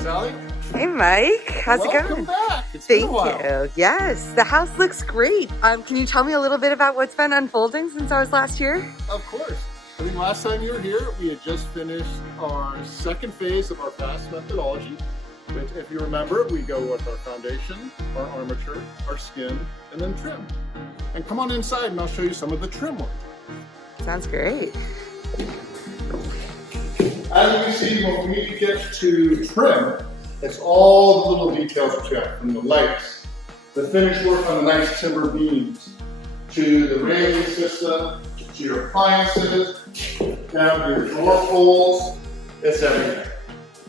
Sally. Hey, Mike. How's it Welcome going? back. It's been a Thank while. you. Yes, the house looks great. Can you tell me a little bit about what's been unfolding since I was last here? Of course. I think last time you were here, we had just finished our second phase of our FAST methodology, which, if you remember, we go with our foundation, our armature, our skin, and then trim. And come on inside and I'll show you some of the trim work. Sounds great. As you see, when we get to trim, it's all the little details that you have, from the lights, the finish work on the nice timber beams, to the railing system, to your appliances, down to your door pulls. It's everything.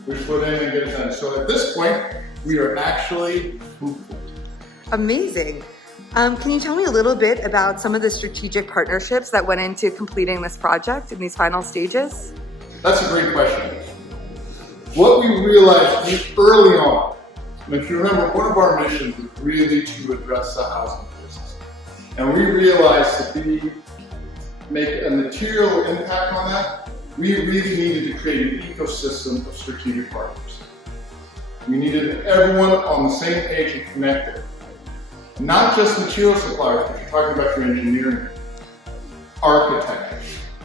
We put in and get it done. So at this point, we are actually complete. Amazing. Can you tell me a little bit about some of the strategic partnerships that went into completing this project in these final stages? That's a great question. What we realized early on, and if you remember, one of our missions was really to address the housing crisis. And we realized to make a material impact on that, we really needed to create an ecosystem of strategic partners. We needed everyone on the same page and connected. Not just material suppliers, but you're talking about your engineering, architecture.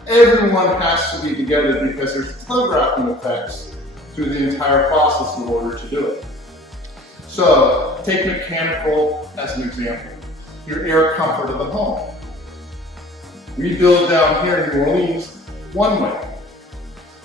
Everyone has to be together because there's telegraphing effects through the entire process in order to do it. So, take mechanical as an example. Your air comfort of the home. We build down here in New Orleans one way.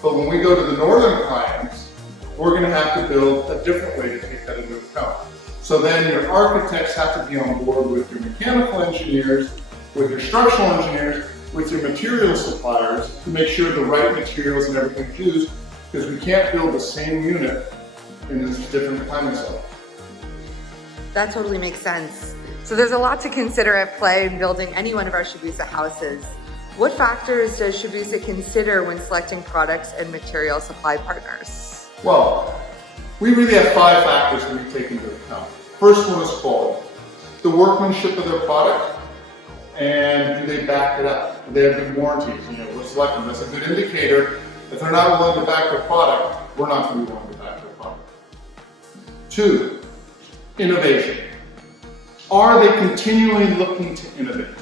But when we go to the northern climes, we're going to have to build a different way to take that into account. So then your architects have to be on board with your mechanical engineers, with your structural engineers, with your material suppliers to make sure the right materials and everything is used, because we can't build the same unit in these different climate zones. That totally makes sense. So there's a lot to consider at play in building any one of our Shibusa houses. What factors does Shibusa consider when selecting products and material supply partners? Well, we really have 5 factors that we take into account. First one is quality. The workmanship of their product, and do they back it up? Do they have good warranties? We're selecting. That's a good indicator. If they're not willing to back their product, we're not going to be willing to back their product. 2, innovation. Are they continually looking to innovate?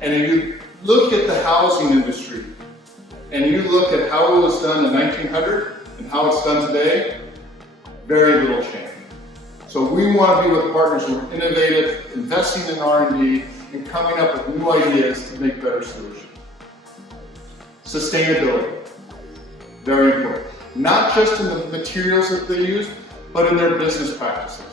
And if you look at the housing industry, and you look at how it was done in 1900 and how it's done today, very little change. So we want to be with partners who are innovative, investing in R&D, and coming up with new ideas to make better solutions. Sustainability, very important. Not just in the materials that they use, but in their business practices.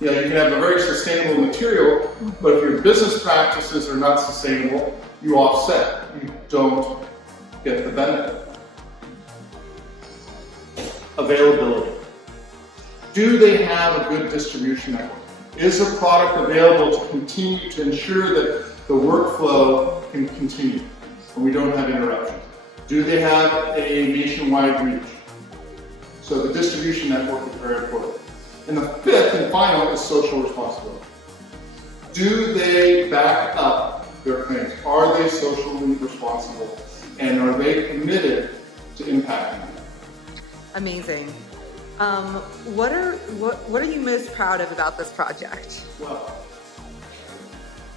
You can have a very sustainable material, but if your business practices are not sustainable, you offset. You don't get the benefit. Availability. Do they have a good distribution network? Is a product available to continue to ensure that the workflow can continue and we don't have interruptions? Do they have a nationwide reach? So the distribution network is very important. And the 5th and final is social responsibility. Do they back up their claims? Are they socially responsible? And are they committed to impacting them? Amazing. What are you most proud of about this project? Well,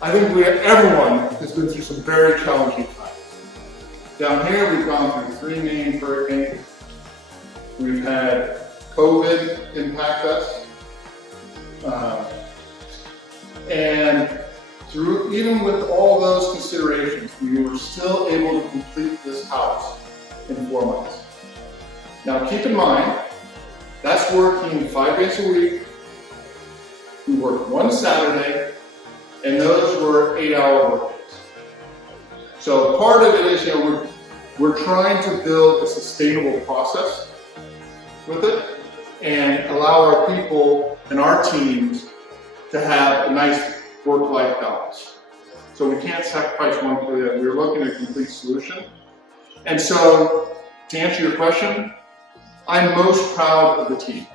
I think everyone has been through some very challenging times. Down here, we've gone through 3 main hurricanes. We've had COVID impact us. And even with all those considerations, we were still able to complete this house in 4 months. Now keep in mind, that's working 5 days a week. We worked 1 Saturday, and those were 8-hour work days. So part of it is, we're trying to build a sustainable process with it and allow our people and our teams to have a nice work-life balance. So we can't sacrifice one for the other. We're looking at a complete solution. And so, to answer your question, I'm most proud of the team.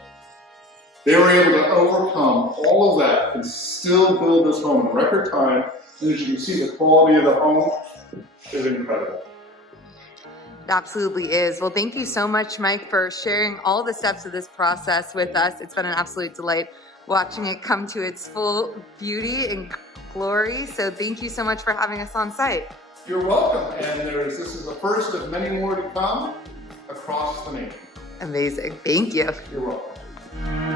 They were able to overcome all of that and still build this home in record time. And as you can see, the quality of the home is incredible. It absolutely is. Well, thank you so much, Mike, for sharing all the steps of this process with us. It's been an absolute delight watching it come to its full beauty and glory. So thank you so much for having us on site. You're welcome. And this is the first of many more to come across the nation. Amazing. Thank you. You're welcome.